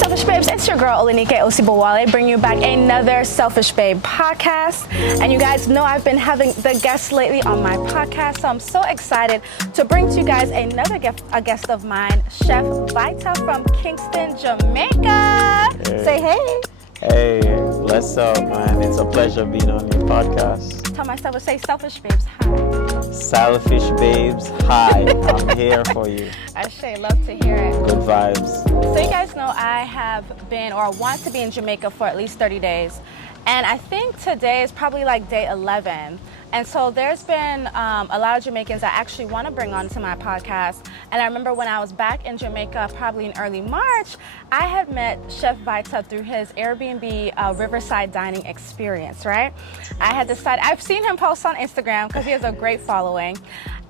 Selfish Babes, it's your girl Olenike Osibowale, bringing you back another Selfish Babe podcast. And you guys know I've been having the guests lately on my podcast, so I'm so excited to bring to you guys another guest of mine, Chef Vita from Kingston, Jamaica. Hey. Say hey. Hey, what's up, man? It's a pleasure being on your podcast. Tell myself, say Selfish Babes, hi. Selfish Babes, hi. I'm here for you. I sure love to hear it. Good vibes. So you guys know I have been or want to be in Jamaica for at least 30 days. And I think today is probably like day 11. And so there's been a lot of Jamaicans I actually want to bring onto my podcast. And I remember when I was back in Jamaica, probably in early March, I had met Chef Vita through his Air BNB Riverside Dining Experience, right? I had decided, I've seen him post on Instagram because he has a great following.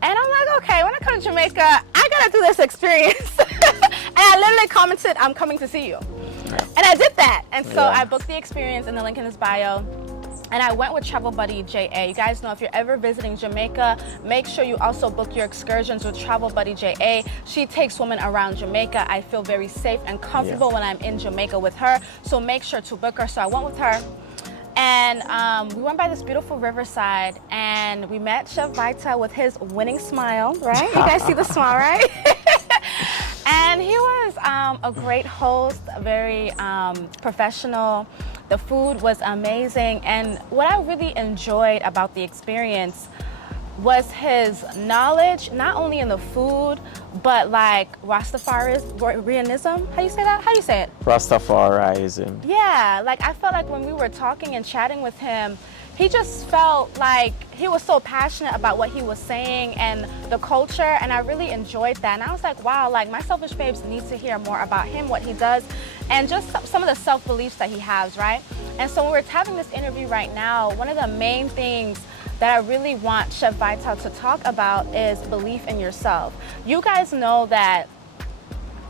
And I'm like, okay, when I come to Jamaica, I gotta do this experience. And I literally commented, I'm coming to see you. And I did that. And so I booked the experience in the link in his bio. And I went with Travel Buddy JA. You guys know if you're ever visiting Jamaica, make sure you also book your excursions with Travel Buddy JA. She takes women around Jamaica. I feel very safe and comfortable when I'm in Jamaica with her. So make sure to book her. So I went with her. And we went by this beautiful riverside and we met Chef Vita with his winning smile, right? You guys see the smile, right? And he was a great host, very professional. The food was amazing. And what I really enjoyed about the experience was his knowledge, not only in the food, but like Rastafarianism. How you say that? How do you say it? Rastafarianism. Yeah, like I felt like when we were talking and chatting with him, he just felt like he was so passionate about what he was saying and the culture, and I really enjoyed that. And I was like, wow, like my Selfish Babes need to hear more about him, what he does, and just some of the self-beliefs that he has, right? And so when we're having this interview right now, one of the main things that I really want Chef Vita to talk about is belief in yourself. You guys know that,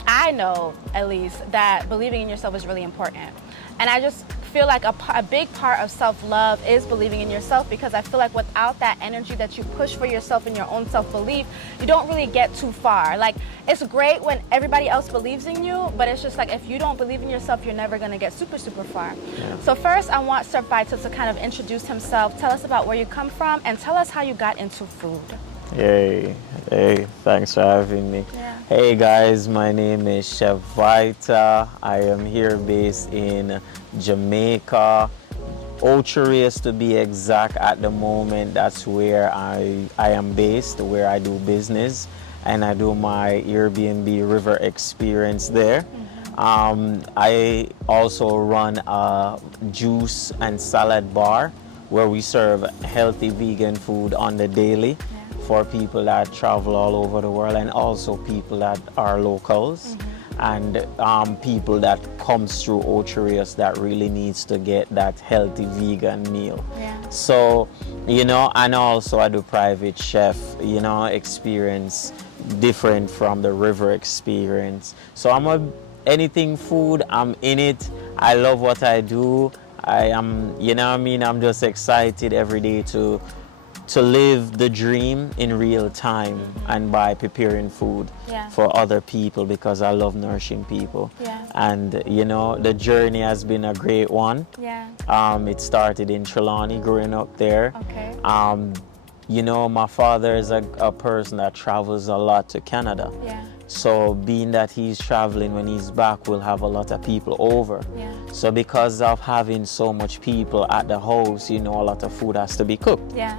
I know at least, that believing in yourself is really important. And I just feel like a big part of self-love is believing in yourself, because I feel like without that energy that you push for yourself and your own self-belief, you don't really get too far. Like, it's great when everybody else believes in you, but it's just like if you don't believe in yourself, you're never gonna get super, super far. Yeah. So first, I want Chef Vita to kind of introduce himself, tell us about where you come from, and tell us how you got into food. Hey, thanks for having me. Yeah. Hey guys, my name is Chef Vita. I am here based in Jamaica, Ocherius to be exact at the moment. That's where I am based, where I do business, and I do my Airbnb River experience there. I also run a juice and salad bar where we serve healthy vegan food on the daily. For people that travel all over the world, and also people that are locals, and people that comes through Ocherius that really needs to get that healthy vegan meal. Yeah. So, you know, and also I do private chef, you know, experience different from the river experience. So anything food, I'm in it. I love what I do. I am, you know what I mean, I'm just excited every day to live the dream in real time and by preparing food for other people, because I love nourishing people. Yeah. And you know, the journey has been a great one. Yeah. It started in Trelawney, growing up there. Okay. You know, my father is a person that travels a lot to Canada. Yeah. So being that he's traveling, when he's back, we'll have a lot of people over. Yeah. So because of having so much people at the house, you know, a lot of food has to be cooked. Yeah.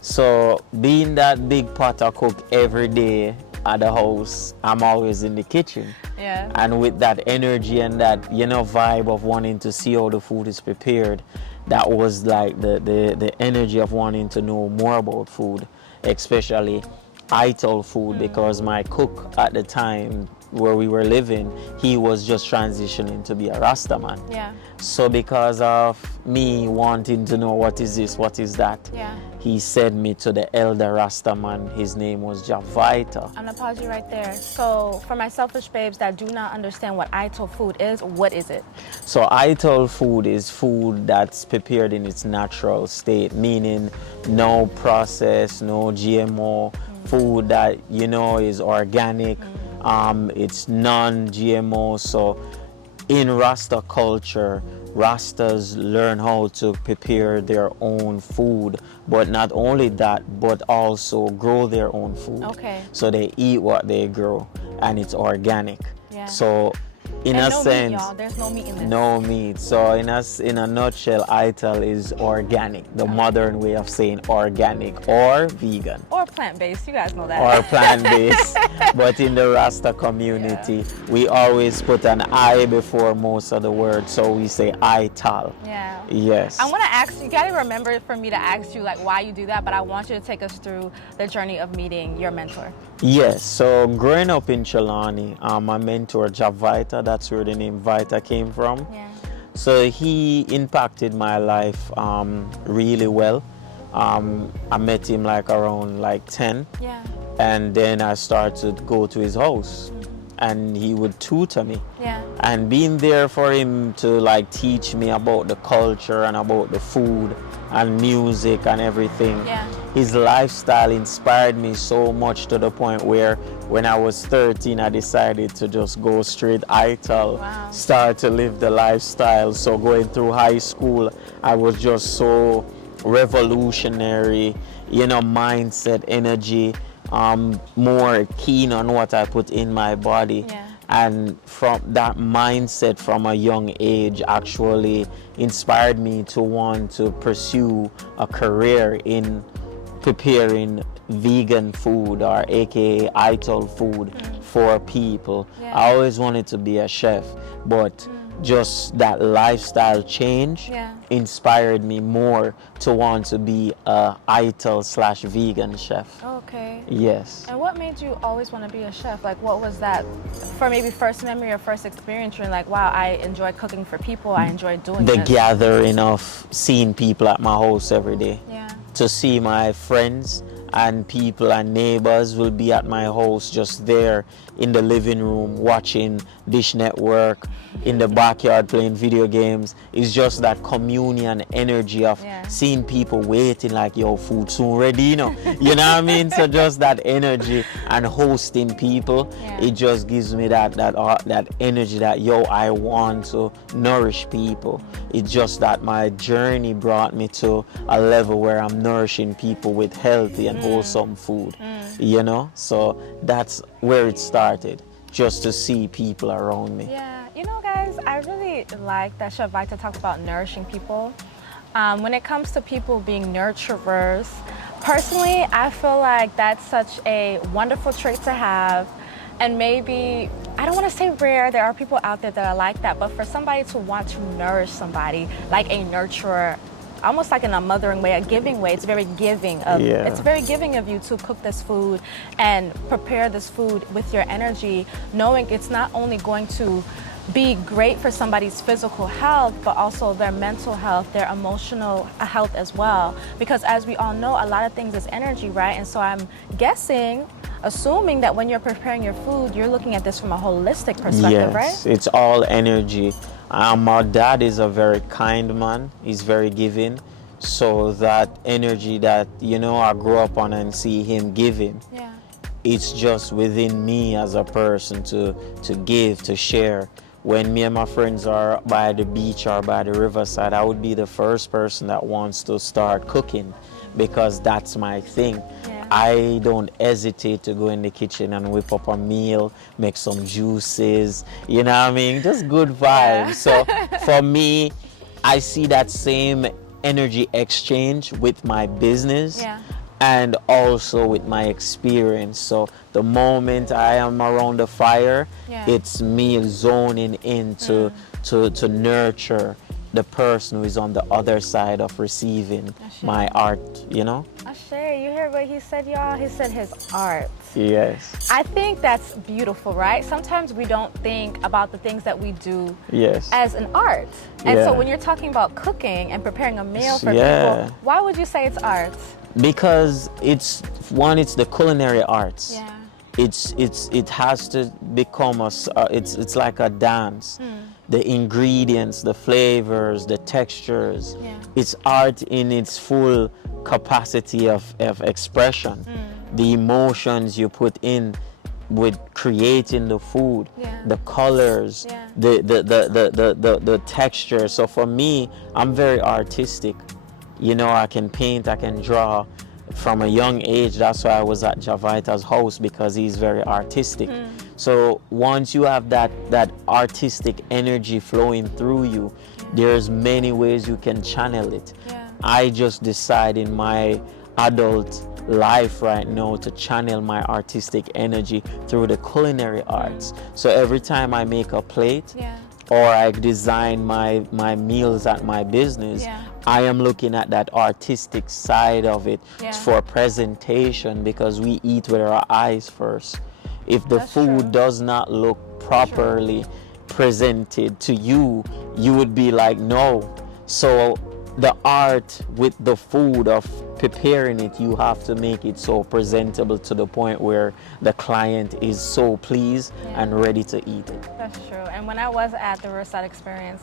So being that big pot I cook every day at the house, I'm always in the kitchen. Yeah. And with that energy and that, you know, vibe of wanting to see how the food is prepared, that was like the energy of wanting to know more about food, especially Ital food, because my cook at the time where we were living, he was just transitioning to be a Rasta man. Yeah. So because of me wanting to know what is this, what is that, he sent me to the elder Rasta man. His name was Chef Vita. I'm gonna pause you right there. So for my Selfish Babes that do not understand what Ital food is, what is it? So Ital food is food that's prepared in its natural state, meaning no process, no GMO, food that, you know, is organic. It's non-GMO, so in Rasta culture, Rastas learn how to prepare their own food, but not only that, but also grow their own food. Okay. So they eat what they grow, and it's organic. Yeah. So in and a no sense, meat, y'all. There's no meat in this. no meat. So in a nutshell, Ital is organic, the modern way of saying organic or vegan. Or plant-based. You guys know that. Or plant-based. But in the Rasta community, we always put an I before most of the words, so we say Ital. Yeah. Yes. I want to ask you, gotta remember for me to ask you like why you do that, but I want you to take us through the journey of meeting your mentor. Yes, so growing up in Chelani, my mentor, Chef Vita, that's where the name Vita came from. Yeah. So he impacted my life really well. I met him like around 10. Yeah. And then I started to go to his house, and he would tutor me. Yeah. And being there for him to teach me about the culture and about the food and music and everything. Yeah. His lifestyle inspired me so much to the point where when I was 13, I decided to just go straight Ital, Wow. start to live the lifestyle. So going through high school, I was just so revolutionary, mindset, energy, more keen on what I put in my body. Yeah. And from that mindset from a young age actually inspired me to want to pursue a career in preparing vegan food, or aka Ital food, for people. Yeah. I always wanted to be a chef, but just that lifestyle change inspired me more to want to be a Ital/vegan chef. Okay. Yes. And what made you always want to be a chef? Like, what was that for maybe first memory or first experience? You're like, wow, I enjoy cooking for people. I enjoy doing The this. gathering of seeing people at my house every day. Yeah. To see my friends and people and neighbors will be at my house, just there in the living room watching Dish Network, in the backyard playing video games. It's just that communion energy of seeing people waiting like, yo, food soon ready, you know what I mean? So just that energy and hosting people, it just gives me that energy that, yo, I want to nourish people. It's just that my journey brought me to a level where I'm nourishing people with healthy and wholesome food, So that's where it started, just to see people around me. Yeah, guys, I really like that Chef Vita talks about nourishing people. When it comes to people being nurturers, personally, I feel like that's such a wonderful trait to have. And maybe, I don't want to say rare, there are people out there that are like that, but for somebody to want to nourish somebody like a nurturer, almost like in a mothering way, a giving way, it's very giving of it's very giving of you to cook this food and prepare this food with your energy, knowing it's not only going to be great for somebody's physical health, but also their mental health, their emotional health as well. Because as we all know, a lot of things is energy, right? And so I'm assuming that when you're preparing your food, you're looking at this from a holistic perspective, right? Yes, it's all energy. My dad is a very kind man. He's very giving. So that energy that, I grew up on and see him giving, it's just within me as a person to give, to share. When me and my friends are by the beach or by the riverside, I would be the first person that wants to start cooking, because that's my thing. I don't hesitate to go in the kitchen and whip up a meal, make some juices, just good vibes. So for me, I see that same energy exchange with my business and also with my experience. So the moment I am around the fire, it's me zoning in to nurture the person who is on the other side of receiving my art, Ashe, you hear what he said, y'all? He said his art. Yes. I think that's beautiful, right? Sometimes we don't think about the things that we do as an art. And so when you're talking about cooking and preparing a meal for people, why would you say it's art? Because it's the culinary arts. It has to become it's like a dance. The ingredients, the flavors, the textures. It's art in its full capacity of expression. The emotions you put in with creating the food, the colors, Yeah. the texture. So for me, I'm very artistic. You know, I can paint, I can draw from a young age. That's why I was at Chef Vita's house, because he's very artistic. So once you have that artistic energy flowing through you, there's many ways you can channel it. Yeah. I just decide in my adult life right now to channel my artistic energy through the culinary arts. So every time I make a plate, Yeah. or I design my meals at my business, Yeah. I am looking at that artistic side of it Yeah. for presentation, because we eat with our eyes first. If the That's food true. does not look properly presented to you, you would be like, no. So the art with the food of preparing it, you have to make it so presentable to the point where the client is so pleased and ready to eat it. That's true. And when I was at the Riverside Experience,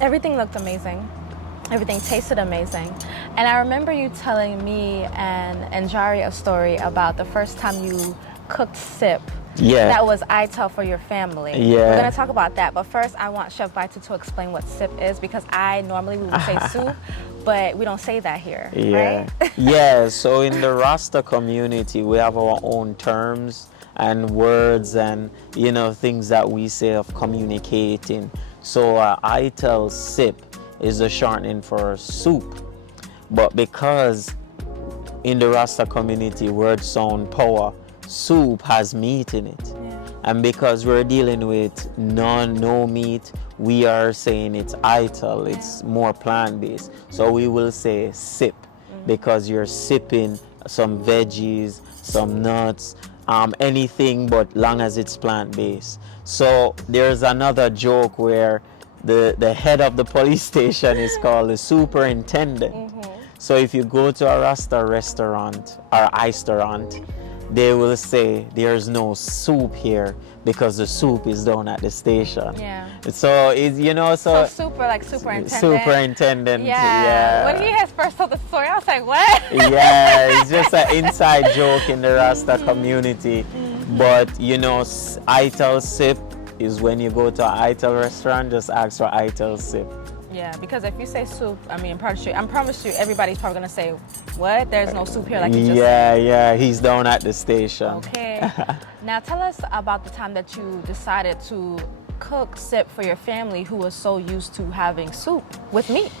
everything looked amazing. Everything tasted amazing. And I remember you telling me and Jari a story about the first time you cooked sip. Yeah. That was Ital for your family. Yeah. We're going to talk about that. But first, I want Chef Vita to explain what sip is, because we would say soup, but we don't say that here, Yeah. right? Yeah, so in the Rasta community, we have our own terms and words and, you know, things that we say of communicating. So Ital sip is a shortening for soup. But because in the Rasta community, words sound power, soup has meat in it. Yeah. And because we're dealing with no meat, we are saying it's Ital, it's more plant-based. So we will say sip, because you're sipping some veggies, some nuts, anything, but long as it's plant-based. So there's another joke where the head of the police station is called the superintendent. So if you go to a Rasta restaurant or restaurant, they will say there's no soup here because the soup is down at the station. Yeah. So it's, you know, So super, like superintendent. superintendent. Yeah. When he has first told the story, I was like, what? Yeah, it's just an inside joke in the Rasta community. But you know, Ital sip is when you go to an Ital restaurant, just ask for Ital sip. Yeah, because if you say soup, I mean, I promise you, everybody's probably gonna say, "What? There's no soup here," like you just said. Yeah, he's down at the station. Okay. Now tell us about the time that you decided to cook sip for your family, who was so used to having soup with meat.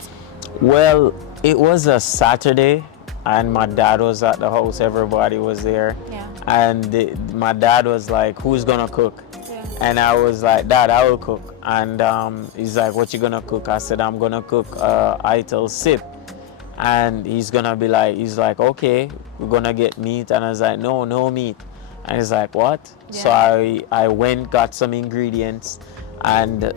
Well, it was a Saturday, and my dad was at the house. Everybody was there. Yeah. And my dad was like, "Who's gonna cook?" Yeah. And I was like, "Dad, I will cook." And he's like, "What you gonna cook?" I said, "I'm gonna cook Ital sip." And he's like, "Okay, we're gonna get meat." And I was like, no meat. And he's like, "What?" Yeah. So I went, got some ingredients and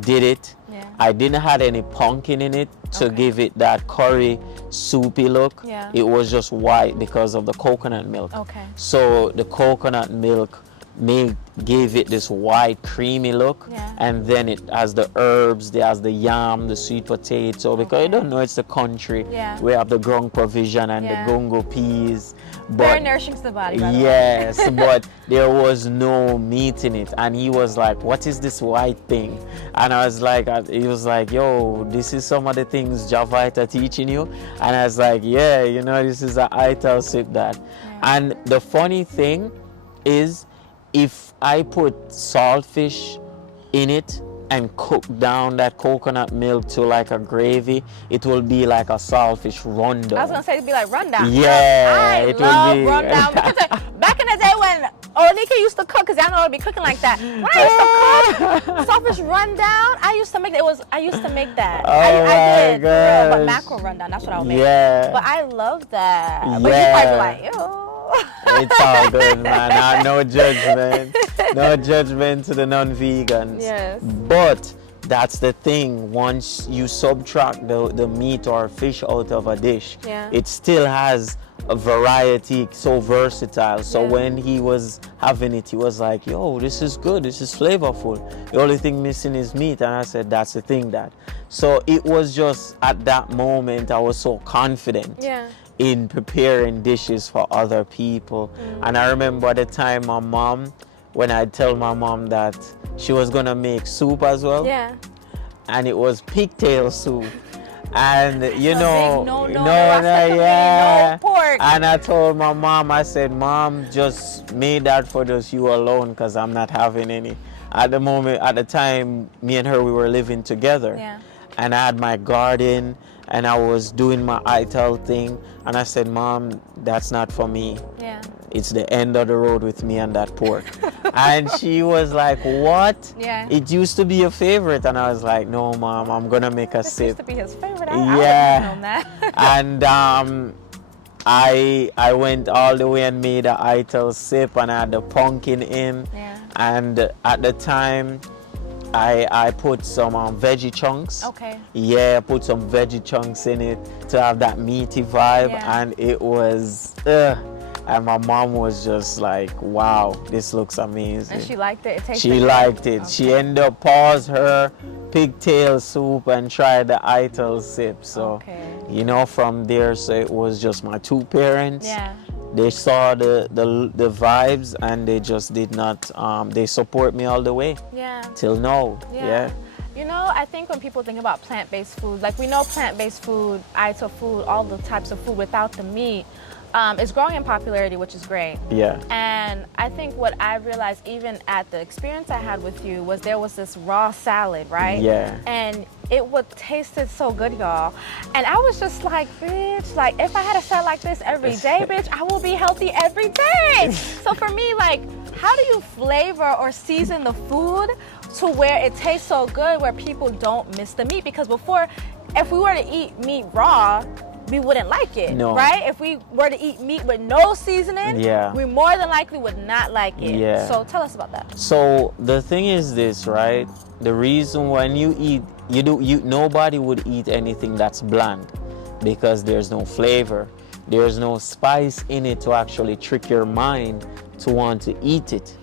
did it. Yeah. I didn't have any pumpkin in it to Okay. give it that curry soupy look. Yeah. It was just white because of the coconut milk. Okay. So the coconut milk gave it this white creamy look. Yeah. And then it has the herbs, it has the yam, the sweet potato, because you don't know it's the country. Yeah. We have the grung provision and Yeah. the gungo peas. Very nourishing to the body, by the way. Yes, but there was no meat in it. And he was like, "What is this white thing?" And I was like, he was like, "Yo, this is some of the things Chef Vita teaching you." And I was like, "Yeah, you know, this is an Ital sip that." Yeah. And the funny thing is, if I put saltfish in it and cook down that coconut milk to like a gravy, it will be like a saltfish rundown. I was gonna say it'd be like rundown. Yeah, I it will love be. rundown because back in the day when Onika used to cook, because y'all know I'd be cooking like that. When I used to cook saltfish rundown, I used to make that. I used to make that. Oh I my did, for real, but gosh. mackerel rundown. That's what I would make. Yeah. But I love that. But Yeah. you probably be like, ew. It's all good, man. No judgment. No judgment to the non-vegans. Yes. But that's the thing. Once you subtract the meat or fish out of a dish, Yeah. it still has a variety, so versatile. So Yeah. when he was having it, he was like, "Yo, this is good. This is flavorful. The only thing missing is meat." And I said, "That's the thing, Dad." So it was just at that moment I was so confident. Yeah. in preparing dishes for other people. And I remember at the time my mom, when I tell my mom that she was gonna make soup as well, Yeah. and it was pigtail soup. And you A know, big no, yeah. no pork. And I told my mom, I said, Mom, just made that for just you alone, because I'm not having any. At the moment, at the time, me and her, we were living together. Yeah. And I had my garden, and I was doing my Ital thing. And I said, Mom, that's not for me. Yeah. It's the end of the road with me and that pork. And she was like, what? Yeah. It used to be a favorite. And I was like, no, Mom, I'm going to make a This sip. used to be his favorite. I Yeah. wouldn't have known that. And I went all the way and made a Ital sip, and I had the pumpkin in. Yeah. And at the time, I put some veggie chunks. Okay. Yeah, I put some veggie chunks in it to have that meaty vibe. Yeah. And it was, and my mom was just like, wow, this looks amazing. And she liked it. It tasted She good? liked it. Okay. She ended up paused her pigtail soup and tried the Ital sip. So, Okay. you know, from there, so it was just my two parents. Yeah. They saw the vibes, and they just did not, they support me all the way Yeah. till now. Yeah. You know, I think when people think about plant-based food, like we know plant-based food, Ital food, all the types of food without the meat, is growing in popularity, which is great. Yeah. And I think what I realized even at the experience I had with you was there was this raw salad, right? Yeah. And it would tasted so good, y'all. And I was just like, bitch, like if I had a salad like this every day, bitch, I will be healthy every day. So for me, like, how do you flavor or season the food to where it tastes so good where people don't miss the meat? Because before, if we were to eat meat raw, we wouldn't like it, No. right? If we were to eat meat with no seasoning, Yeah. we more than likely would not like it. Yeah. So tell us about that. So the thing is this, right? The reason when you eat, nobody would eat anything that's bland, because there's no flavor. There's no spice in it to actually trick your mind to want to eat it.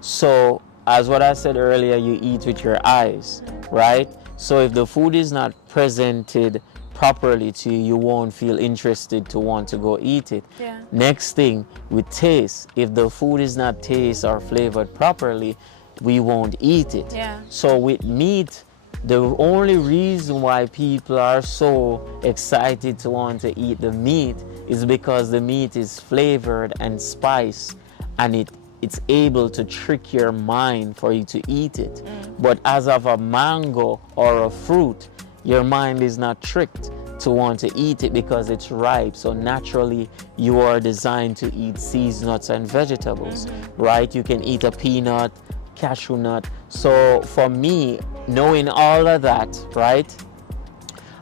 So as what I said earlier, you eat with your eyes, right? So if the food is not presented properly to you, you won't feel interested to want to go eat it. Yeah. Next thing, with taste, if the food is not taste or flavored properly, we won't eat it. Yeah. So with meat, the only reason why people are so excited to want to eat the meat is because the meat is flavored and spiced, and it's able to trick your mind for you to eat it. But as of a mango or a fruit, your mind is not tricked to want to eat it because it's ripe. So naturally, you are designed to eat seeds, nuts, and vegetables, right? You can eat a peanut, cashew nut. So for me, knowing all of that, right,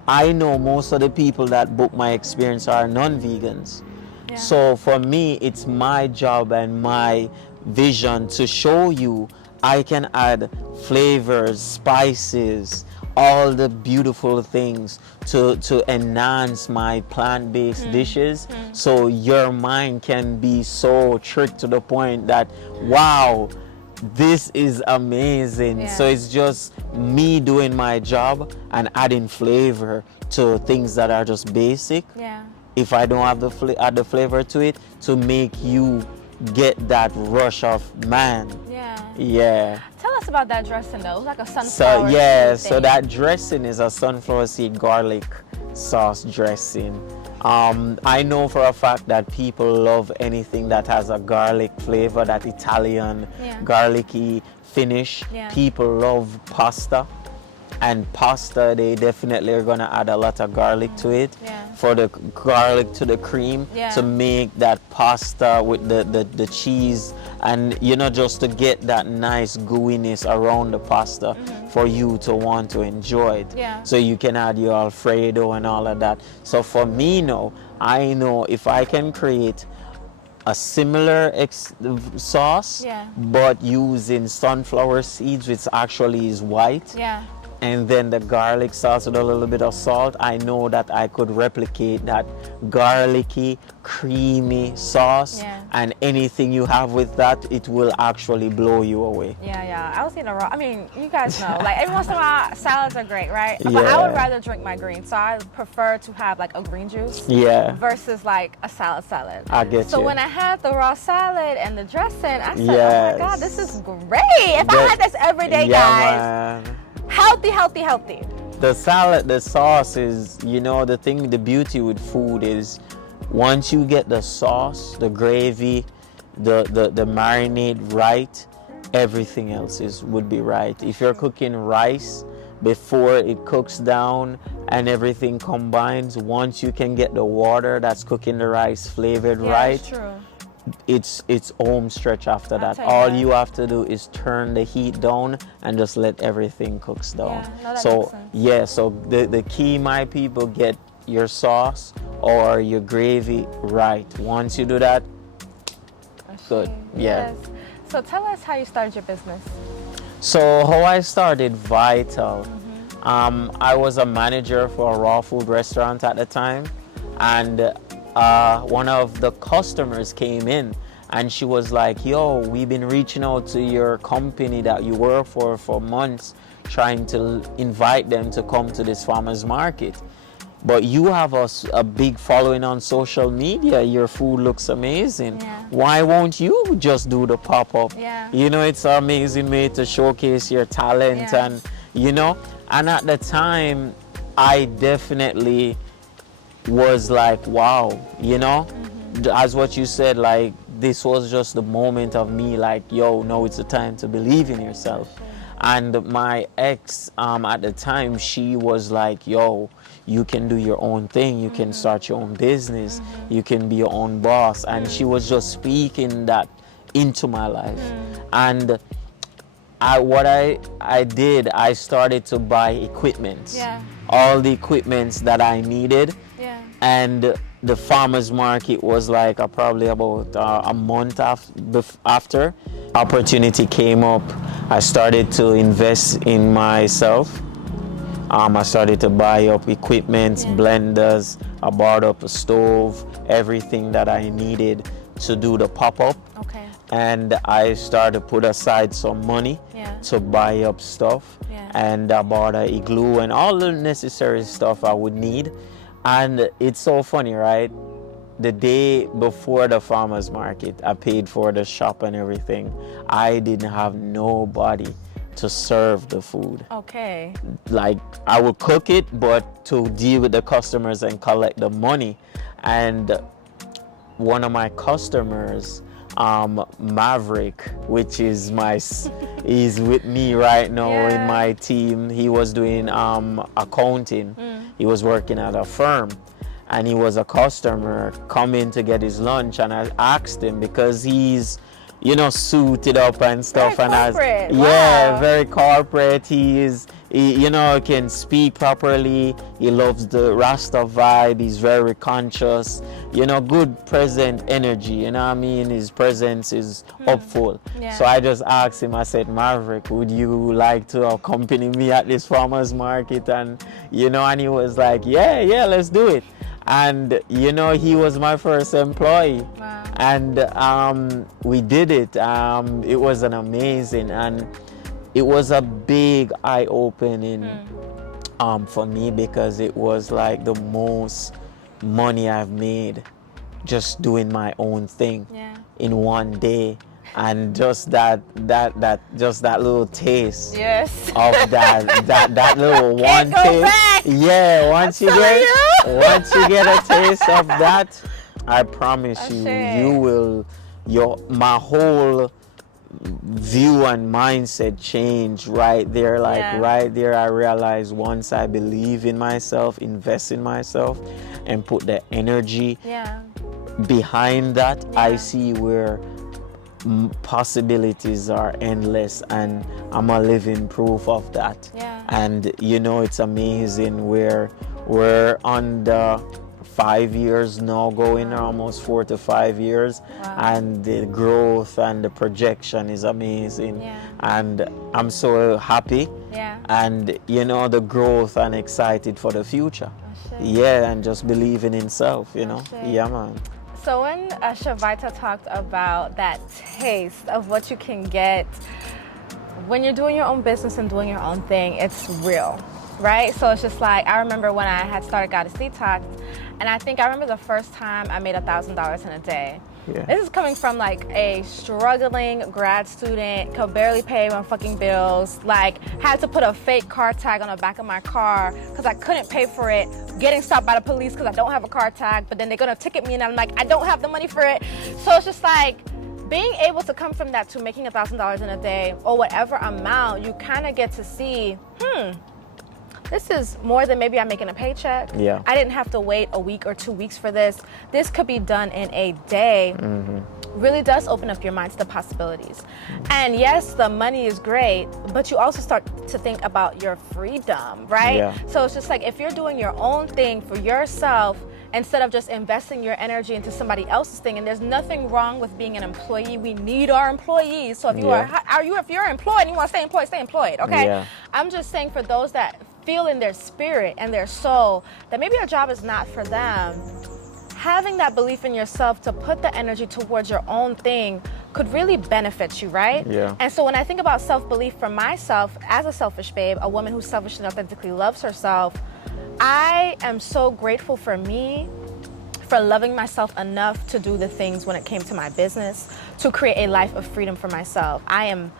I know most of the people that book my experience are non-vegans. Yeah. So for me, it's my job and my vision to show you I can add flavors, spices, all the beautiful things to enhance my plant-based dishes, so your mind can be so tricked to the point that, wow, this is amazing. Yeah. So it's just me doing my job and adding flavor to things that are just basic. Yeah. If I don't have add the flavor to it, to make you get that rush of man. Yeah. Yeah. Tell us about that dressing though. It was like a So sunflower. yeah, seed so thing. that dressing is a sunflower seed garlic sauce dressing. I know for a fact that people love anything that has a garlic flavor, that Italian garlicky finish. Yeah. People love pasta, and pasta, they definitely are gonna add a lot of garlic to it, for the garlic to the cream, to make that pasta with the cheese, and you know, just to get that nice gooiness around the pasta for you to want to enjoy it. Yeah. So you can add your Alfredo and all of that. So for me now, I know if I can create a similar sauce, but using sunflower seeds, which actually is white, Yeah. and then the garlic sauce with a little bit of salt, I know that I could replicate that garlicky, creamy sauce. Yeah. And anything you have with that, it will actually blow you away. Yeah. I was eating raw. I mean, you guys know, like every once in a while, salads are great, right? But Yeah. I would rather drink my greens, so I prefer to have like a green juice. Yeah, Versus like a salad. I get So you. when I had the raw salad and the dressing, I said, Yes. oh my God, this is great. If I had this every day, guys. Man. Healthy. The salad, the sauce is, the beauty with food is once you get the sauce, the gravy, the marinade right, everything else would be right. If you're cooking rice, before it cooks down and everything combines, once you can get the water that's cooking the rice flavored right, That's true. it's home stretch after that. tell you All what. you have to do is turn the heat down and just let everything cooks down. Yeah, no, that so makes sense. yeah, so the key, my people, get your sauce or your gravy right. Once you do that, good. Yeah. Yes. So tell us how you started your business. So how I started Vital, I was a manager for a raw food restaurant at the time, and one of the customers came in and she was like, yo, we've been reaching out to your company that you work for months, trying to invite them to come to this farmer's market. But you have a big following on social media. Your food looks amazing. Yeah. Why won't you just do the pop-up? Yeah. It's an amazing way to showcase your talent. Yeah. And at the time, I definitely was like, wow, as what you said, like, this was just the moment of me, like, yo, no, it's the time to believe in yourself. And my ex, at the time, she was like, yo, you can do your own thing. You can start your own business. You can be your own boss. And she was just speaking that into my life. And what I did, I started to buy equipment. Yeah. All the equipments that I needed. Yeah. And the farmer's market was like probably about a month after. Opportunity came up. I started to invest in myself. I started to buy up equipment, blenders. I bought up a stove, everything that I needed to do the pop-up. Okay. And I started to put aside some money to buy up stuff. Yeah. And I bought a igloo and all the necessary stuff I would need. And it's so funny, right? The day before the farmer's market, I paid for the shop and everything. I didn't have nobody to serve the food. Okay. Like, I would cook it, but to deal with the customers and collect the money. And one of my customers, Maverick, which is he's with me right now in my team. He was doing accounting. He was working at a firm, and he was a customer coming to get his lunch. And I asked him, because he's suited up and stuff, Very corporate. yeah, Wow. very corporate. He can speak properly. He loves the Rasta vibe. He's very conscious. Good present energy. You know what I mean? His presence is hopeful. Yeah. So I just asked him. I said, Maverick, would you like to accompany me at this farmer's market? And and he was like, yeah, let's do it. And he was my first employee. Wow. And we did it. It was an amazing, and it was a big eye-opening for me, because it was like the most money I've made just doing my own thing in one day. And just that little taste Yes. of that little Can't one go taste. back. Yeah, once you telling get a taste of that, I promise you, Ashe. my whole view and mindset changed right there. Right there, I realized, once I believe in myself, invest in myself, and put the energy behind that, I see where possibilities are endless, and I'm a living proof of that. And it's amazing where we're on the 5 years now, going almost 4 to 5 years. And the growth and the projection is amazing. And I'm so happy Yeah. And you know, the growth, and excited for the future. Oh, shit. Yeah, and just believing in self, you know. shit. Yeah, man. So when Chef Vita talked about that taste of what you can get when you're doing your own business and doing your own thing, it's real, right? So it's just like, I remember when I had started Goddess Detox, and I remember the first time I made $1,000 in a day. Yeah. This is coming from like a struggling grad student, could barely pay my fucking bills, like had to put a fake car tag on the back of my car because I couldn't pay for it, getting stopped by the police because I don't have a car tag, but then they're gonna ticket me and I'm like, I don't have the money for it. So it's just like, being able to come from that to making $1,000 in a day or whatever amount, you kind of get to see, this is more than maybe I'm making a paycheck. Yeah. I didn't have to wait a week or 2 weeks for this. This could be done in a day. Really does open up your mind to the possibilities. And yes, the money is great, but you also start to think about your freedom, right? Yeah. So it's just like, if you're doing your own thing for yourself, instead of just investing your energy into somebody else's thing, and there's nothing wrong with being an employee. We need our employees. So if you if you're employed and you want to stay employed, okay? Yeah. I'm just saying, for those that feel in their spirit and their soul that maybe a job is not for them, having that belief in yourself to put the energy towards your own thing could really benefit you, right? Yeah. And so when I think about self-belief for myself as a selfish babe, a woman who selfishly and authentically loves herself, I am so grateful for me, for loving myself enough to do the things when it came to my business, to create a life of freedom for myself. I am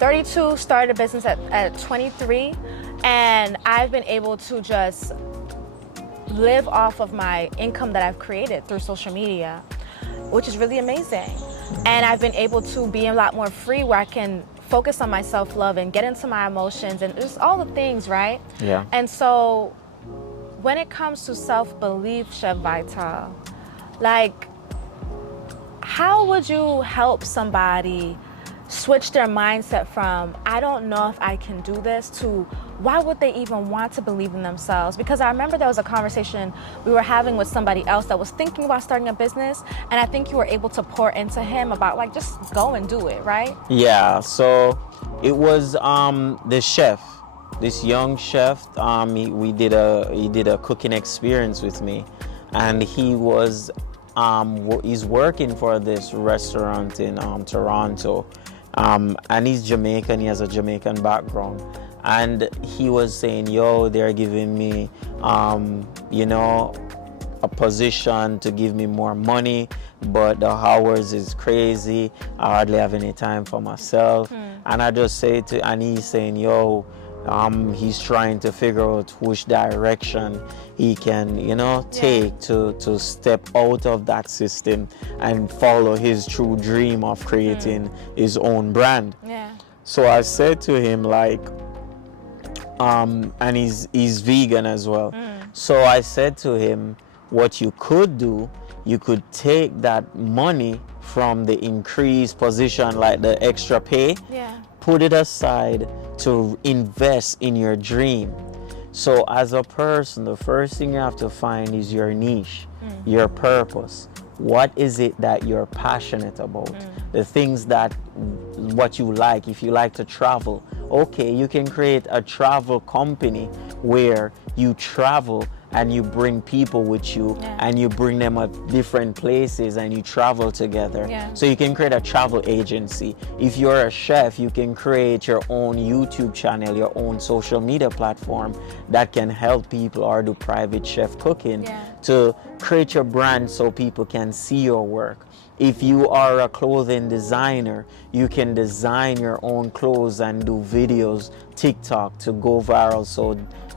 32, started a business at 23, and I've been able to just live off of my income that I've created through social media, which is really amazing. And I've been able to be a lot more free, where I can focus on my self-love and get into my emotions and just all the things, right? Yeah. And so when it comes to self-belief, Chef Vita, like, how would you help somebody switch their mindset from, I don't know if I can do this, to why would they even want to believe in themselves? Because I remember there was a conversation we were having with somebody else that was thinking about starting a business, and I think you were able to pour into him about, like, just go and do it, right? Yeah, so it was the chef, this young chef. He did a cooking experience with me, and he was he's working for this restaurant in Toronto, and he's Jamaican. He has a Jamaican background, and he was saying, "Yo, they're giving me, a position to give me more money, but the hours is crazy. I hardly have any time for myself." And I just say and he's saying, "Yo." He's trying to figure out which direction he can, take to step out of that system and follow his true dream of creating his own brand. Yeah. So I said to him, like, and he's vegan as well. So I said to him, what you could do, you could take that money from the increased position, like the extra pay, put it aside to invest in your dream. So as a person, the first thing you have to find is your niche, your purpose. What is it that you're passionate about? The things that, what you like. If you like to travel, okay, you can create a travel company where you travel and you bring people with you, and you bring them at different places and you travel together. So you can create a travel agency. If you're a chef, you can create your own YouTube channel, your own social media platform that can help people, or do private chef cooking to create your brand so people can see your work. If you are a clothing designer, you can design your own clothes and do videos, TikTok, to go viral. So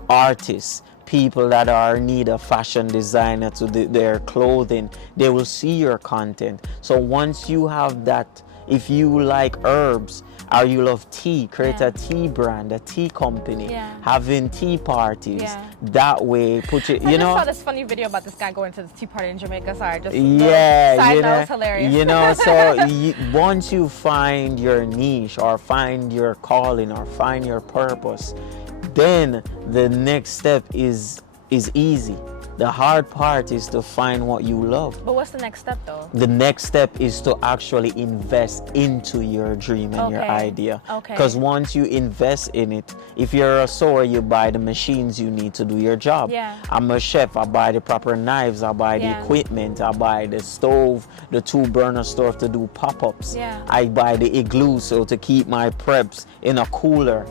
artists, people that are in need of fashion designer to do their clothing, they will see your content. So once you have that, if you like herbs or you love tea, create a tea brand, a tea company, having tea parties. That way, put it, I just saw this funny video about this guy going to this tea party in Jamaica. Sorry, just side note, it's hilarious. So once you find your niche, or find your calling, or find your purpose, then the next step is easy. The hard part is to find what you love. But what's the next step though? The next step is to actually invest into your dream and your idea. Okay. Because once you invest in it, if you're a sewer, you buy the machines you need to do your job. Yeah. I'm a chef, I buy the proper knives, I buy the equipment, I buy the stove, the 2-burner stove to do pop-ups. Yeah. I buy the igloo so to keep my preps in a cooler.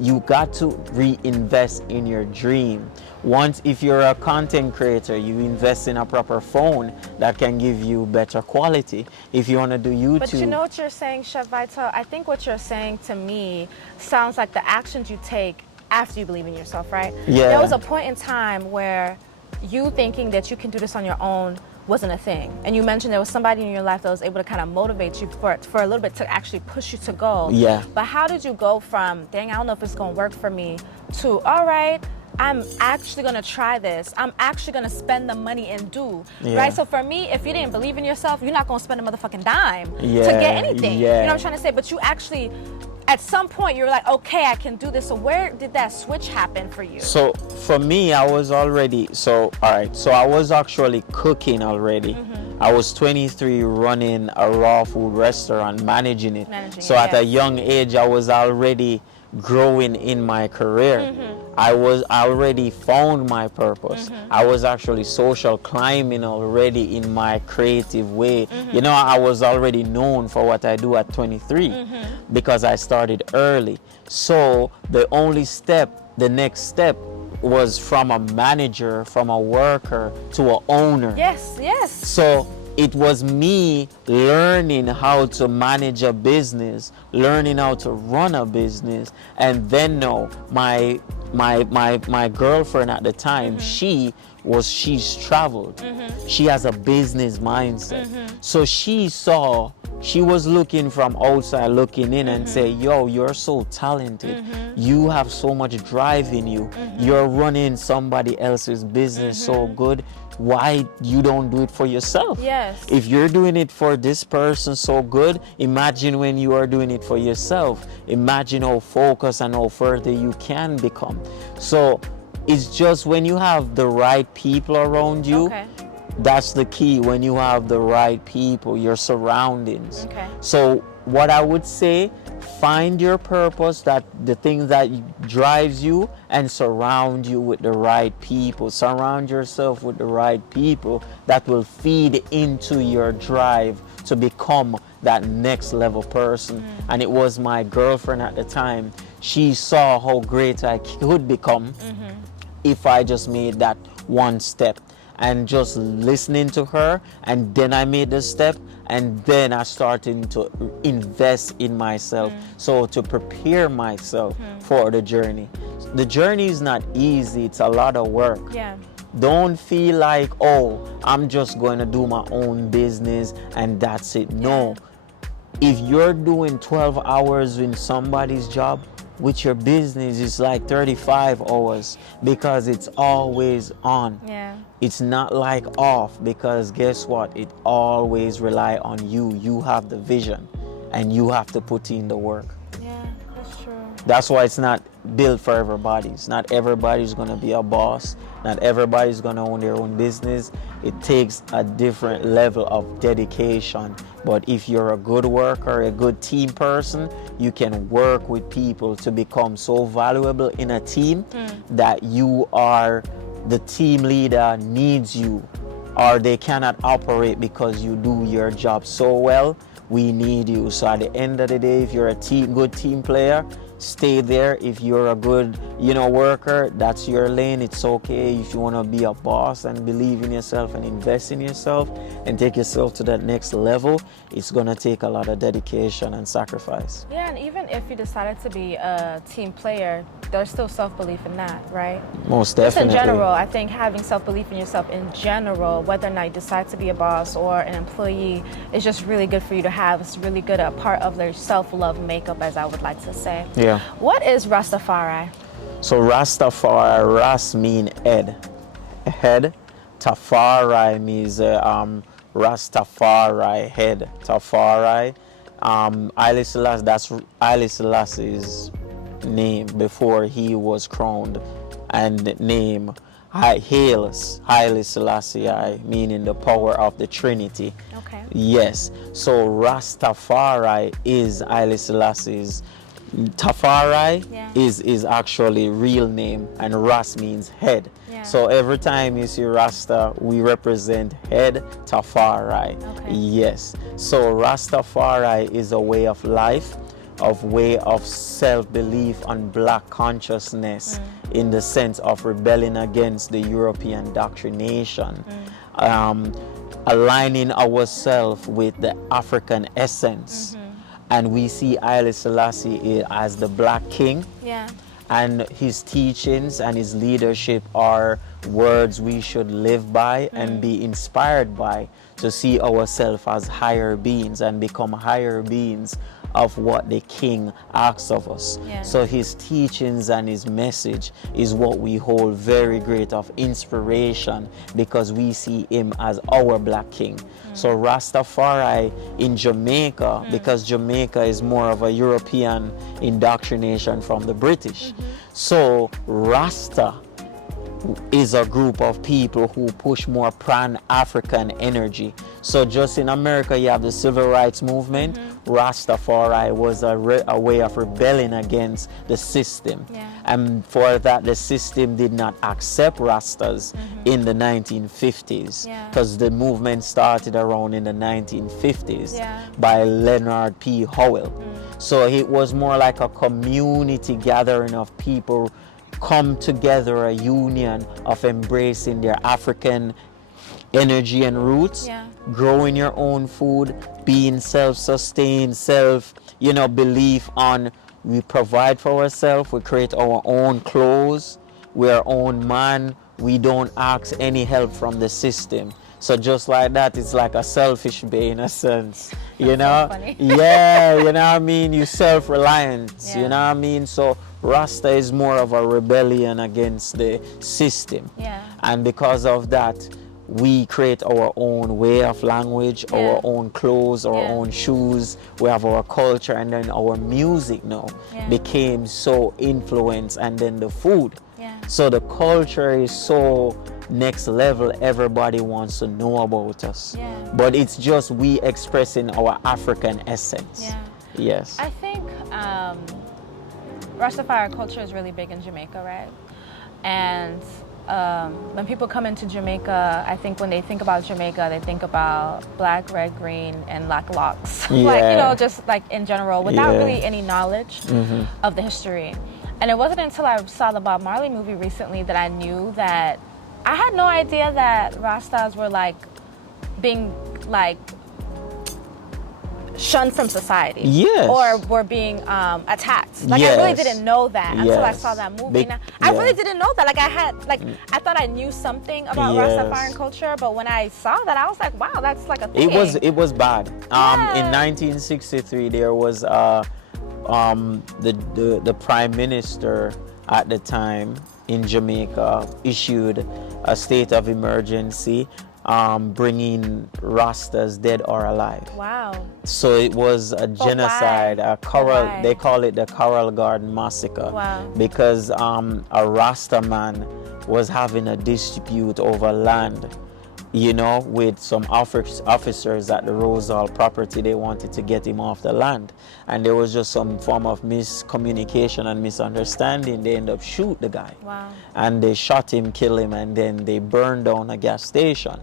You got to reinvest in your dream. Once, if you're a content creator, you invest in a proper phone that can give you better quality. If you want to do YouTube. But you know what you're saying, Chef Vita? I think what you're saying to me sounds like the actions you take after you believe in yourself, right? Yeah. There was a point in time where you thinking that you can do this on your own wasn't a thing. And you mentioned there was somebody in your life that was able to kind of motivate you for a little bit to actually push you to go. Yeah. But how did you go from, dang, I don't know if it's going to work for me, to, all right, I'm actually gonna try this. I'm actually gonna spend the money and do, right? So for me, if you didn't believe in yourself, you're not gonna spend a motherfucking dime to get anything. You know what I'm trying to say? But you actually, at some point, you're like, okay, I can do this. So where did that switch happen for you? So for me, I was already, so I was actually cooking already. I was 23 running a raw food restaurant, managing it. At a young age, I was already growing in my career. I already found my purpose. I was actually social climbing already in my creative way. You know, I was already known for what I do at 23 because I started early. So the next step was from a manager, from a worker to an owner. Yes. So it was me learning how to manage a business, learning how to run a business, and then my girlfriend at the time, she's traveled. She has a business mindset. So she was looking from outside looking in and say, yo, you're so talented. You have so much drive in you. You're running somebody else's business so good. Why you don't do it for yourself? Yes. If you're doing it for this person so good, imagine when you are doing it for yourself. Imagine how focused and how further you can become. So it's just when you have the right people around you, that's the key. When you have the right people, your surroundings. So what I would say, find your purpose, that the things that drives you, and surround you with the right people. Surround yourself with the right people that will feed into your drive to become that next level person. And it was my girlfriend at the time. She saw how great I could become if I just made that one step. And just listening to her, and then I made the step, and then I started to invest in myself, so to prepare myself for the journey. The journey is not easy, it's a lot of work. Don't feel like, oh, I'm just going to do my own business and that's it. No. If you're doing 12 hours in somebody's job, with your business, it's like 35 hours because it's always on. It's not like off, because guess what? It always rely on you. You have the vision and you have to put in the work. That's true. That's why it's not built for everybody. It's not everybody's gonna be a boss. Not everybody's gonna own their own business. It takes a different level of dedication. But if you're a good worker, a good team person, you can work with people to become so valuable in a team that the team leader needs you, or they cannot operate because you do your job so well. We need you. So at the end of the day, if you're a good team player, stay there. If you're a good, worker, that's your lane. It's okay. If you want to be a boss and believe in yourself and invest in yourself and take yourself to that next level, it's going to take a lot of dedication and sacrifice. And even if you decided to be a team player, there's still self-belief in that, right? Most definitely. Just in general, I think having self-belief in yourself in general, whether or not you decide to be a boss or an employee, is just really good for you to have. It's really good, a part of their self-love makeup, as I would like to say. What is Rastafari? So Rastafari, Ras mean head. Tafari means Rastafari, head. Tafari. Haile Selassie, that's Haile Selassie's name before he was crowned, and name Haile Selassie, meaning the power of the Trinity. Okay. Yes. So Rastafari is Haile Selassie's. Tafari Yeah. is actually real name, and Ras means head. Yeah. So every time you see Rasta, we represent head Tafari. Okay. Yes. So Rastafari is a way of life, way of self-belief and black consciousness in the sense of rebelling against the European indoctrination, aligning ourselves with the African essence. And we see Haile Selassie as the Black King. Yeah. And his teachings and his leadership are words we should live by and be inspired by, to see ourselves as higher beings and become higher beings of what the King asks of us. Yeah. So his teachings and his message is what we hold very great of inspiration, because we see him as our Black King. So Rastafari in Jamaica, because Jamaica is more of a European indoctrination from the British. So Rasta is a group of people who push more pan-African energy. So just in America, you have the civil rights movement. Rastafari was a way of rebelling against the system. Yeah. And for that, the system did not accept Rastas in the 1950s, Yeah. because the movement started around in the 1950s Yeah. by Leonard P. Howell. So it was more like a community gathering of people come together, a union of embracing their African energy and roots, Yeah. growing your own food, being self-sustained, belief on we provide for ourselves, we create our own clothes, we're our own man, we don't ask any help from the system. So just like that, it's like a selfish bay in a sense, you know? So funny. Yeah, you know what I mean? You self-reliant, Yeah. you know what I mean? So Rasta is more of a rebellion against the system. Yeah. And because of that, we create our own way of language, Yeah. our own clothes, our Yeah. own shoes. We have our culture, and then our music now Yeah. became so influenced, and then the food. Yeah. So the culture is so next level. Everybody wants to know about us. Yeah. But it's just we expressing our African essence. Yeah. Yes. I think Rastafari culture is really big in Jamaica, right? And when people come into Jamaica, I think when they think about Jamaica, they think about black, red, green, and black locks. Like, Yeah. just like in general, without Yeah. really any knowledge of the history. And it wasn't until I saw the Bob Marley movie recently that I knew that I had no idea that Rastas were like being like shunned from society. Yes. Or were being attacked. Like I really Yes. didn't know that until I Yes. saw that movie. Big- I yeah. really didn't know that. Like I thought I knew something about Yes. Rastafarian culture, but when I saw that, I was like, wow, that's like a thing. It was bad. Yeah. In 1963, there was the prime minister at the time in Jamaica issued a state of emergency, bringing Rastas dead or alive. Wow. So it was a genocide, why? a coral. Why? They call it the Coral Garden Massacre. Wow. Because a Rasta man was having a dispute over land, with some officers at the Rosal property. They wanted to get him off the land, and there was just some form of miscommunication and misunderstanding. They ended up shoot the guy. Wow. And they shot him, kill him, and then they burned down a gas station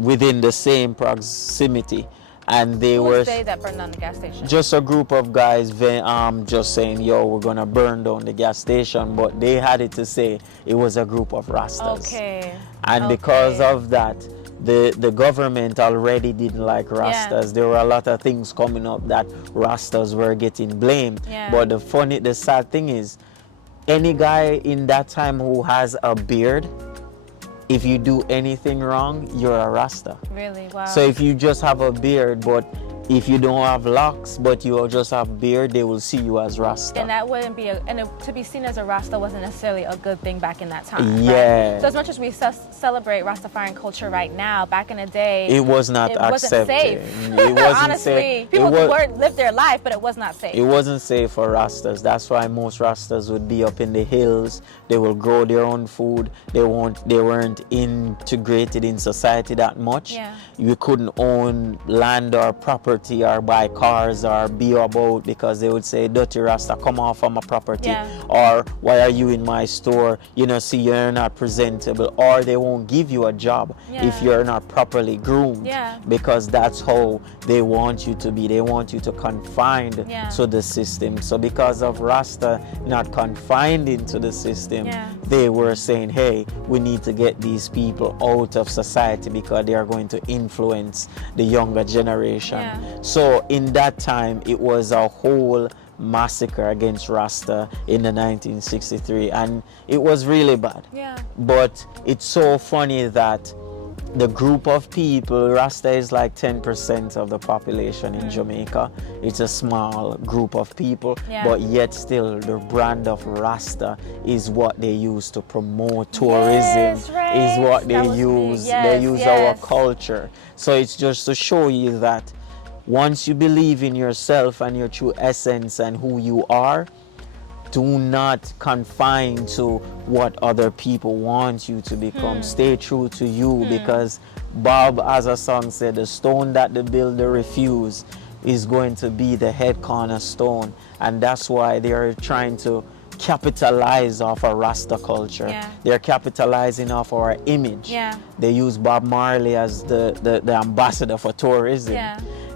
within the same proximity. And they Who were was they that burned down the gas station? just a group of guys just saying, yo, we're gonna burn down the gas station, but they had it to say it was a group of Rastas. Okay. And because of that, the government already didn't like Rastas. Yeah. There were a lot of things coming up that Rastas were getting blamed. Yeah. But the sad thing is, any guy in that time who has a beard, if you do anything wrong, you're a Rasta. Really? Wow. So if you just have a beard, but If you don't have locks, but you just have beard, they will see you as Rasta. And that wouldn't be, to be seen as a Rasta wasn't necessarily a good thing back in that time. Yeah. Right? So as much as we celebrate Rastafarian culture right now, back in the day, it was not it accepted. Wasn't safe. It wasn't Honestly, safe. people lived their life, but it was not safe. It wasn't safe for Rastas. That's why most Rastas would be up in the hills. They will grow their own food. They weren't integrated in society that much. Yeah. You couldn't own land or property or buy cars or be about, because they would say, dirty Rasta, come off of my property. Yeah. Or why are you in my store? See, you're not presentable. Or they won't give you a job if you're not properly groomed. Yeah. Because that's how they want you to be. They want you to confined to the system. So because of Rasta not confined into the system, they were saying, hey, we need to get these people out of society because they are going to influence the younger generation. Yeah. So in that time, it was a whole massacre against Rasta in the 1963, and it was really bad. Yeah. But it's so funny that the group of people, Rasta is like 10% of the population in Jamaica. It's a small group of people, but yet still the brand of Rasta is what they use to promote tourism, is what they use. They use our culture. So it's just to show you that once you believe in yourself and your true essence and who you are, do not confine to what other people want you to become. Stay true to you, because Bob, as a song said, the stone that the builder refused is going to be the head cornerstone. And that's why they are trying to capitalize off our Rasta culture. They're capitalizing off our image. They use Bob Marley as the ambassador for tourism.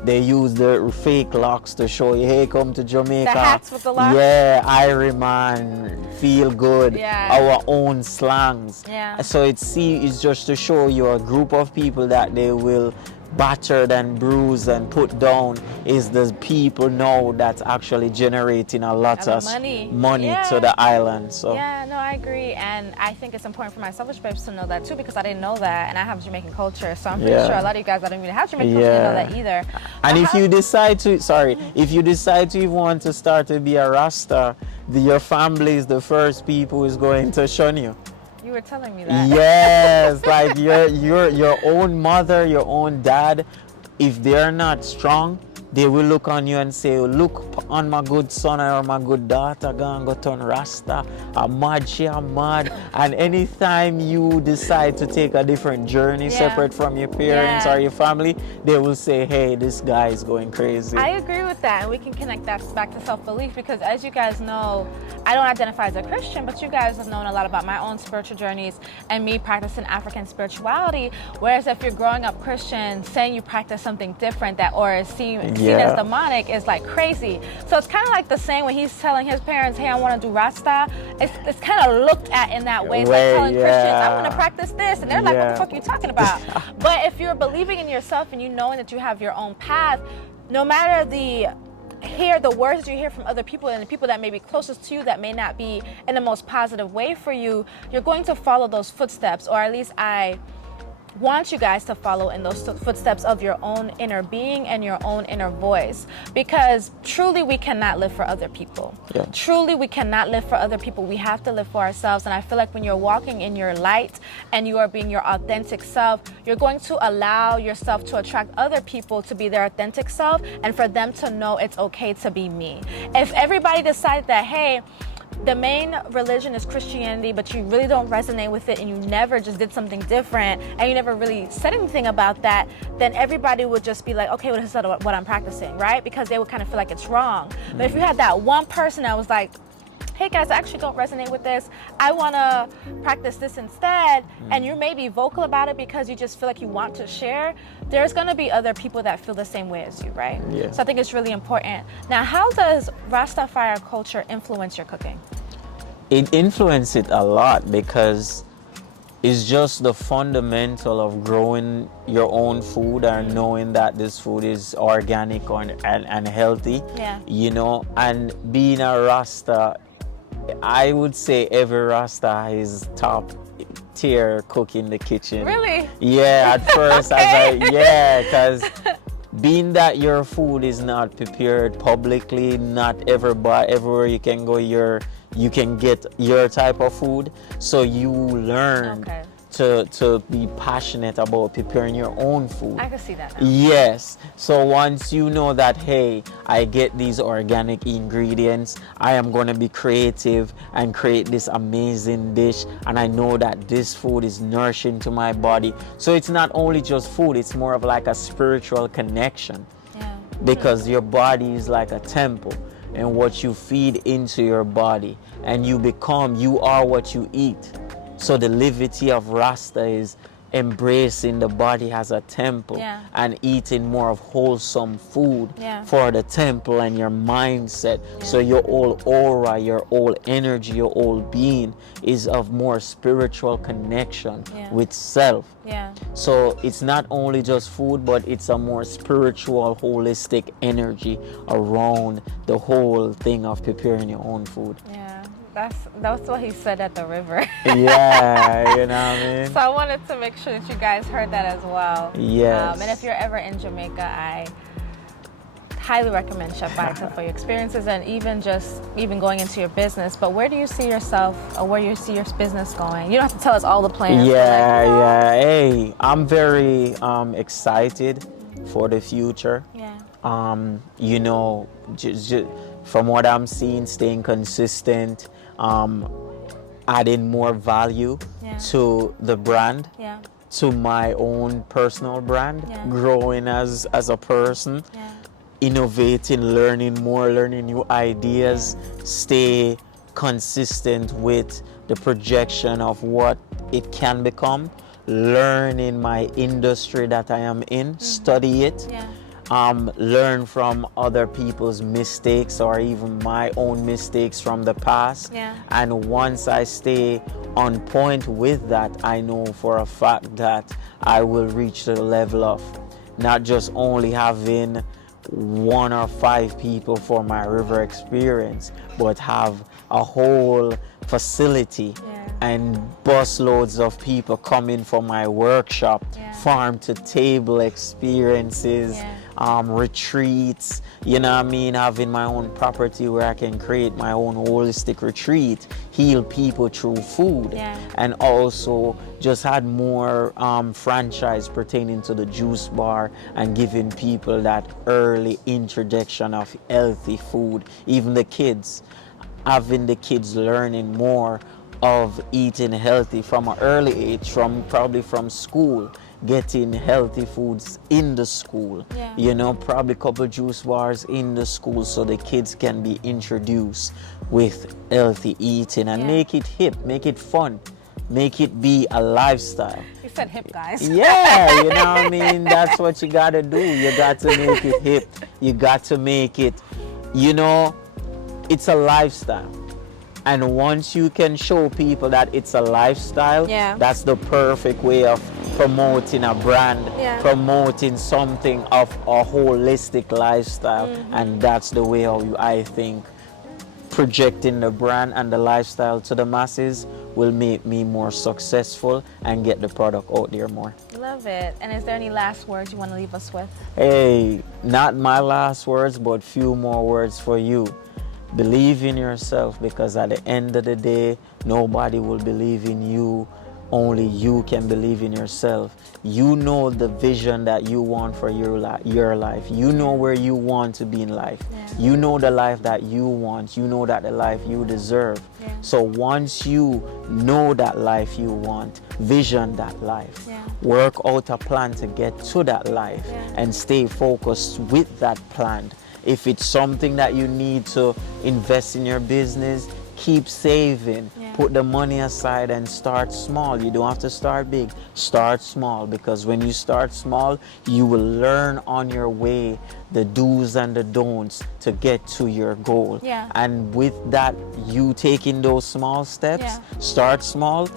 They use the fake locks to show you, hey, come to Jamaica. The hats with the locks? Yeah, Irie Man, feel good, our own slangs. So it's just to show you a group of people that they will battered and bruised and put down is the people now that's actually generating a lot of money to the island. So no, I agree, and I think it's important for my selfish babes to know that too, because I didn't know that, and I have Jamaican culture, so I'm pretty sure a lot of you guys that don't even have Jamaican culture didn't know that either. And if you decide to, if you decide to even want to start to be a Rasta, your family is the first people who is going to shun you. You were telling me that. Yes, like your own mother, your own dad, if they're not strong, they will look on you and say, look on my good son or my good daughter, go turn Rasta. I'm mad, I'm mad. And anytime you decide to take a different journey separate from your parents or your family, they will say, hey, this guy is going crazy. I agree with that, and we can connect that back to self-belief, because as you guys know, I don't identify as a Christian, but you guys have known a lot about my own spiritual journeys and me practicing African spirituality. Whereas if you're growing up Christian, saying you practice something different that or is seen as demonic is like crazy. So it's kind of like the same when he's telling his parents, hey, I want to do Rasta. It's kind of looked at in that way. It's like telling Christians, I want to practice this, and they're like, what the fuck are you talking about? But if you're believing in yourself and you knowing that you have your own path, no matter the words that you hear from other people and the people that may be closest to you that may not be in the most positive way for you, you're going to follow those footsteps, or at least I want you guys to follow in those footsteps of your own inner being and your own inner voice, because truly we cannot live for other people. Truly we cannot live for other people. We have to live for ourselves, and I feel like when you're walking in your light and you are being your authentic self, you're going to allow yourself to attract other people to be their authentic self and for them to know it's okay to be me. If everybody decided that, hey, the main religion is Christianity, but you really don't resonate with it and you never just did something different and you never really said anything about that, then everybody would just be like, okay, well, this is what I'm practicing, right? Because they would kind of feel like it's wrong. But if you had that one person that was like, hey guys, I actually don't resonate with this, I want to practice this instead, and you may be vocal about it because you just feel like you want to share, there's going to be other people that feel the same way as you, right? So I think it's really important. Now, how does Rastafari culture influence your cooking? It influences it a lot, because it's just the fundamental of growing your own food and knowing that this food is organic and healthy, and being a Rasta. I would say every Rasta is top tier cook in the kitchen. Really? Yeah, at first, because being that your food is not prepared publicly, not everywhere you can go, you can get your type of food. So you learn Okay. to be passionate about preparing your own food. I can see that now. Yes. So once you know that, hey, I get these organic ingredients, I am going to be creative and create this amazing dish, and I know that this food is nourishing to my body. So it's not only just food, it's more of like a spiritual connection, Yeah. because your body is like a temple, and what you feed into your body, and you are what you eat. So the liberty of Rasta is embracing the body as a temple, Yeah. and eating more of wholesome food Yeah. for the temple and your mindset. Yeah. So your whole aura, your whole energy, your whole being is of more spiritual connection Yeah. with self. Yeah. So it's not only just food, but it's a more spiritual, holistic energy around the whole thing of preparing your own food. Yeah. That's what he said at the river. Yeah, you know what I mean? So I wanted to make sure that you guys heard that as well. Yes. And if you're ever in Jamaica, I highly recommend Chef Vita for your experiences, and even going into your business. But where do you see yourself, or where do you see your business going? You don't have to tell us all the plans. Yeah. Hey, I'm very excited for the future. Yeah. You know, from what I'm seeing, staying consistent, adding more value Yeah. to the brand, Yeah. to my own personal brand, Yeah. growing as a person, Yeah. innovating, learning new ideas, stay consistent with the projection of what it can become, learn in my industry that I am in, study it, Yeah. learn from other people's mistakes or even my own mistakes from the past. Yeah. And once I stay on point with that, I know for a fact that I will reach the level of not just only having 1 or 5 people for my river experience, but have a whole facility and busloads of people coming for my workshop, farm to table experiences, retreats, you know what I mean, having my own property where I can create my own holistic retreat, heal people through food, and also just had more franchise pertaining to the juice bar and giving people that early introduction of healthy food, even the kids, having the kids learning more of eating healthy from an early age, probably from school, getting healthy foods in the school, you know, probably a couple juice bars in the school so the kids can be introduced with healthy eating and make it hip, make it fun, make it be a lifestyle. You said hip, guys. Yeah, you know what I mean? That's what you gotta do. You got to make it hip. You got to make it, you know, it's a lifestyle. And once you can show people that it's a lifestyle, that's the perfect way of promoting a brand, promoting something of a holistic lifestyle. And that's the way how I think projecting the brand and the lifestyle to the masses will make me more successful and get the product out there more. Love it. And is there any last words you want to leave us with? Hey, not my last words, but few more words for you. Believe in yourself, because at the end of the day, nobody will believe in you. Only you can believe in yourself. You know the vision that you want for your life. You know where you want to be in life. You know the life that you want. You know that the life you deserve. So once you know that life you want, vision that life, work out a plan to get to that life, and stay focused with that plan. If it's something that you need to invest in your business, keep saving, put the money aside and start small. You don't have to start big, start small, because when you start small, you will learn on your way the do's and the don'ts to get to your goal. And with that, you taking those small steps, start small,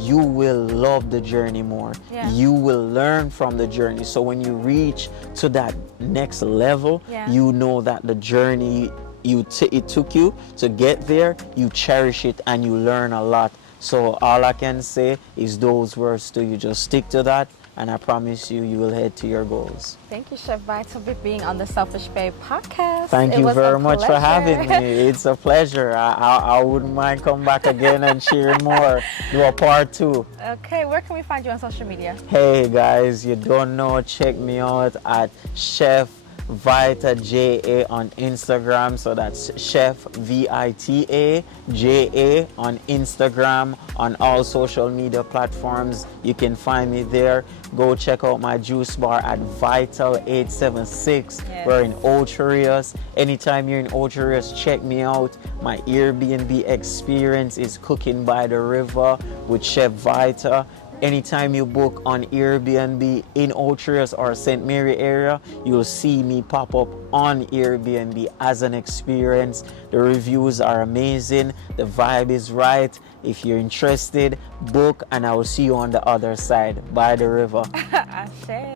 you will love the journey more. You will learn from the journey. So when you reach to that next level, you know that the journey it took you to get there, you cherish it and you learn a lot. So all I can say is those words to you. Just stick to that, and I promise you, you will head to your goals. Thank you, Chef Vita, for being on the Selfish Babe podcast. Thank It you was a very much for pleasure. having me. It's a pleasure. I wouldn't mind come back again and sharing more. Do a part 2. Okay, where can we find you on social media? Hey guys, you don't know, check me out at Chef Vita JA on Instagram. So that's Chef Vita JA on Instagram, on all social media platforms. You can find me there. Go check out my juice bar at Vital 876. Yes. We're in Ultra Rios. Anytime you're in Ultra Rios, check me out. My Air BNB experience is cooking by the river with Chef Vita. Anytime you book on Airbnb in Ultra Rios or St. Mary area, you'll see me pop up on Airbnb as an experience. The reviews are amazing. The vibe is right. If you're interested, book, and I will see you on the other side by the river. Ashe.